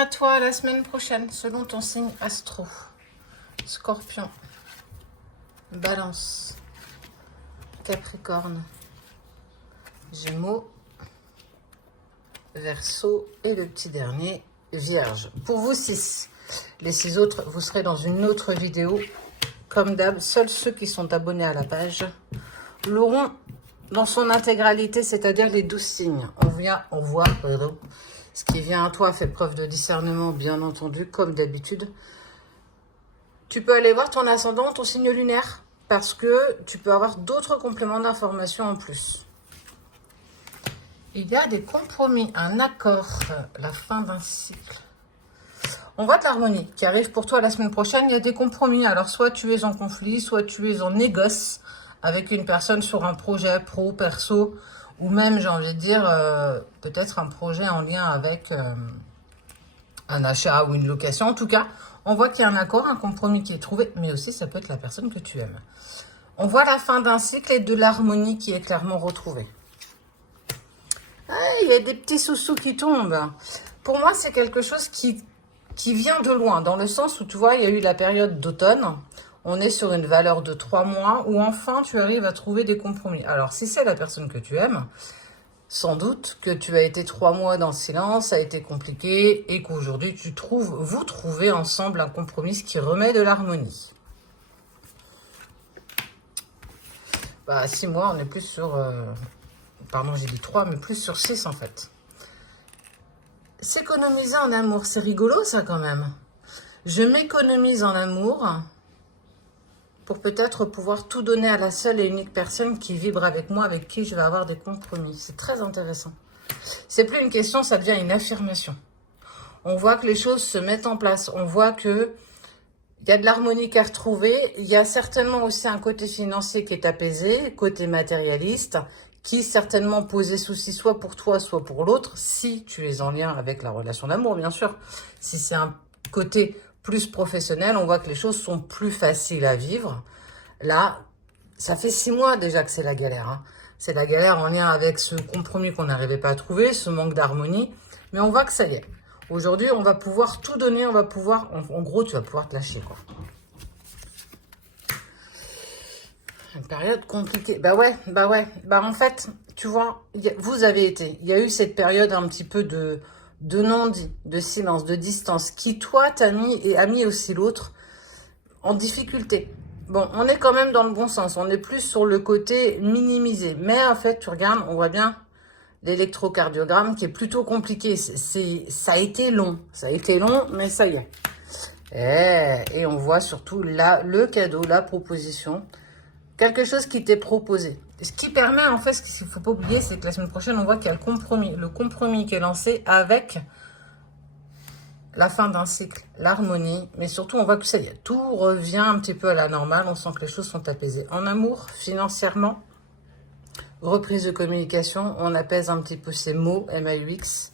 à toi la semaine prochaine, selon ton signe astro. Scorpion, Balance, Capricorne, Gémeaux, Verseau et le petit dernier, Vierge. Pour vous 6. Les 6 autres, vous serez dans une autre vidéo. Comme d'hab, seuls ceux qui sont abonnés à la page l'auront dans son intégralité, c'est-à-dire les 12 signes. On voit, ce qui vient à toi fait preuve de discernement, bien entendu, comme d'habitude. Tu peux aller voir ton ascendant, ton signe lunaire, parce que tu peux avoir d'autres compléments d'information en plus. Il y a des compromis, un accord, la fin d'un cycle. On voit de l'harmonie qui arrive pour toi la semaine prochaine. Il y a des compromis. Alors, soit tu es en conflit, soit tu es en négoce avec une personne sur un projet pro, perso, ou même, j'ai envie de dire, peut-être un projet en lien avec un achat ou une location. En tout cas, on voit qu'il y a un accord, un compromis qui est trouvé, mais aussi ça peut être la personne que tu aimes. On voit la fin d'un cycle et de l'harmonie qui est clairement retrouvée. Ah, il y a des petits sous-sous qui tombent. Pour moi, c'est quelque chose qui vient de loin, dans le sens où, tu vois, il y a eu la période d'automne. On est sur une valeur de 3 mois où enfin tu arrives à trouver des compromis. Alors, si c'est la personne que tu aimes, sans doute que tu as été 3 mois dans le silence, ça a été compliqué et qu'aujourd'hui vous trouvez ensemble un compromis qui remet de l'harmonie. 6 mois, on est plus sur... pardon, j'ai dit 3, mais plus sur 6 en fait. S'économiser en amour, c'est rigolo ça quand même. Je m'économise en amour pour peut-être pouvoir tout donner à la seule et unique personne qui vibre avec moi, avec qui je vais avoir des compromis. C'est très intéressant. C'est plus une question, ça devient une affirmation. On voit que les choses se mettent en place. On voit que il y a de l'harmonie à retrouver. Il y a certainement aussi un côté financier qui est apaisé, côté matérialiste, qui certainement posait souci soit pour toi, soit pour l'autre, si tu es en lien avec la relation d'amour, bien sûr. Si c'est un côté plus professionnel, on voit que les choses sont plus faciles à vivre. Là, ça fait 6 mois déjà que c'est la galère. Hein. C'est la galère en lien avec ce compromis qu'on n'arrivait pas à trouver, ce manque d'harmonie. Mais on voit que ça y est. Aujourd'hui, on va pouvoir tout donner, on va pouvoir... En gros, tu vas pouvoir te lâcher, quoi. Une période compliquée. En fait, tu vois, vous avez été. Il y a eu cette période un petit peu de non-dit, de silence, de distance, qui, toi, t'a mis et a mis aussi l'autre en difficulté. Bon, on est quand même dans le bon sens. On est plus sur le côté minimisé. Mais en fait, tu regardes, on voit bien l'électrocardiogramme qui est plutôt compliqué. Ça a été long. Ça a été long, mais ça y est. Et on voit surtout là, le cadeau, la proposition. Quelque chose qui t'est proposé. Ce qui permet, en fait, ce qu'il ne faut pas oublier, c'est que la semaine prochaine, on voit qu'il y a le compromis qui est lancé avec la fin d'un cycle, l'harmonie. Mais surtout, on voit que ça y est, tout revient un petit peu à la normale. On sent que les choses sont apaisées. En amour, financièrement, reprise de communication, on apaise un petit peu ces mots, MAUX.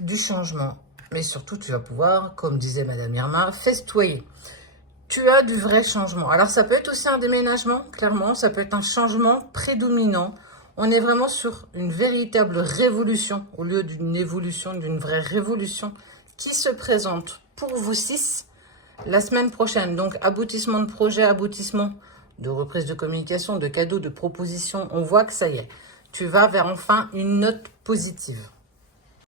Du changement. Mais surtout, tu vas pouvoir, comme disait Madame Irma, festoyer. Tu as du vrai changement. Alors, ça peut être aussi un déménagement, clairement. Ça peut être un changement prédominant. On est vraiment sur une véritable révolution, au lieu d'une évolution, d'une vraie révolution, qui se présente pour vous 6 la semaine prochaine. Donc, aboutissement de projet, aboutissement de reprise de communication, de cadeaux, de propositions. On voit que ça y est. Tu vas vers enfin une note positive.